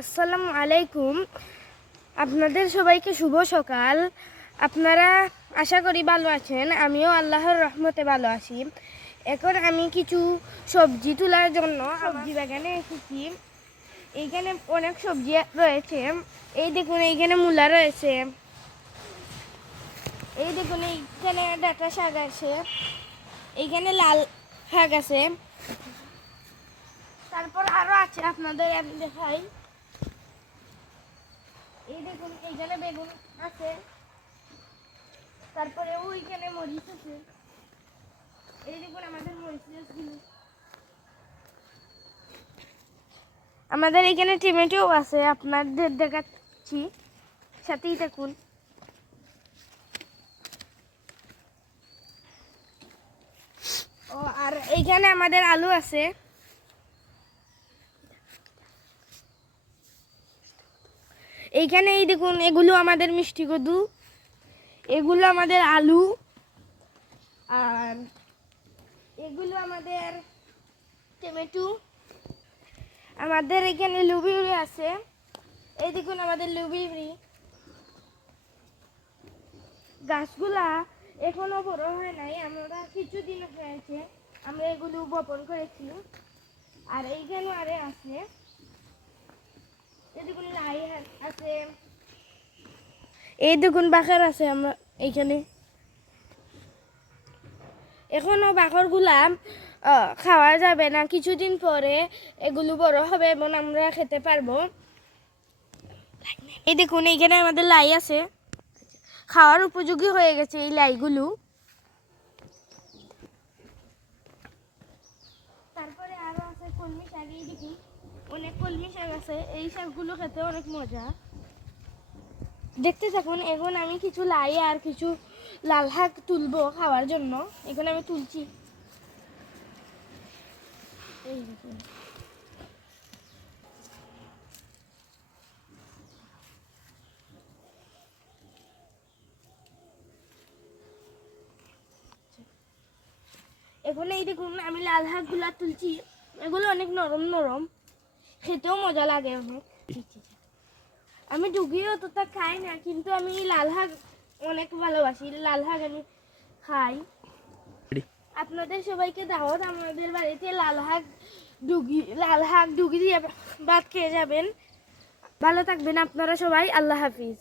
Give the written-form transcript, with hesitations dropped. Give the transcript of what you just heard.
আসসালামু আলাইকুম। আপনাদের সবাইকে শুভ সকাল। আপনারা আশা করি ভালো আছেন। আমিও আল্লাহর রহমতে ভালো আছি। এখন আমি কিছু সবজি তোলার জন্য সবজি বাগানে এসেছি। এইখানে অনেক সবজি রয়েছে। এই দেখুন, এইখানে মূলা রয়েছে। এই দেখুন, এইখানে ডাঁটা শাক আছে। এইখানে লাল শাক আছে। তারপর আরো আছে, আপনাদের আমি দেখাই। এই দেখুন, এইখানে বেগুন আছে। তারপরে ওইখানে মরিচ আছে। এই দেখুন আমাদের মরিচ গাছগুলো। আমাদের এখানে টমেটো আছে, আপনাদের দেখাচ্ছি, সাথেই থাকুন। ও আর এইখানে আমাদের আলু আছে। এইখানে এই দেখুন, এগুলো আমাদের মিষ্টি কদু, এগুলো আমাদের আলু, আর এগুলো আমাদের টমেটো। আমাদের এখানে লুবিউরি আছে। এই দেখুন আমাদের লুবিউরি গাছগুলা এখনো বড় হয় নাই, আমরা কিছুদিন হয়েছে আমরা এগুলো বপন করেছি। আর এইখানে আরে আছে, এই দেখুন লাই আছে, এই দেখুন বাখর আছে। আমরা এইখানে এখনো বাখরগুলা খাওয়া যাবে না, কিছুদিন পরে এগুলো বড় হবে এবং আমরা খেতে পারবো। এই দেখুন এইখানে আমাদের লাই আছে, খাওয়ার উপযোগী হয়ে গেছে এই লাইগুলো। তারপরে আরো আছে কলমি শাক। এই দেখুন অনেক কলমি শাক আছে, এই শাকগুলো খেতে অনেক মজা। দেখতে থাকুন। এখন আমি কিছু লাই আর কিছু লাল শাক তুলবো খাওয়ার জন্য। এখন আমি তুলছি। এই দেখুন, এখন এই দেখুন আমি লাল শাকগুলা তুলছি। এগুলো অনেক নরম নরম, খেতেও মজা লাগে অনেক। আমি ডুগিয়ে অতটা খাই না, কিন্তু আমি লাল শাক অনেক ভালোবাসি। লাল শাক আমি খাই। আপনাদের সবাইকে দাওয়াত, আমাদের বাড়িতে লাল শাক ডুগি দিয়ে ভাত খেয়ে যাবেন। ভালো থাকবেন আপনারা সবাই। আল্লাহ হাফিজ।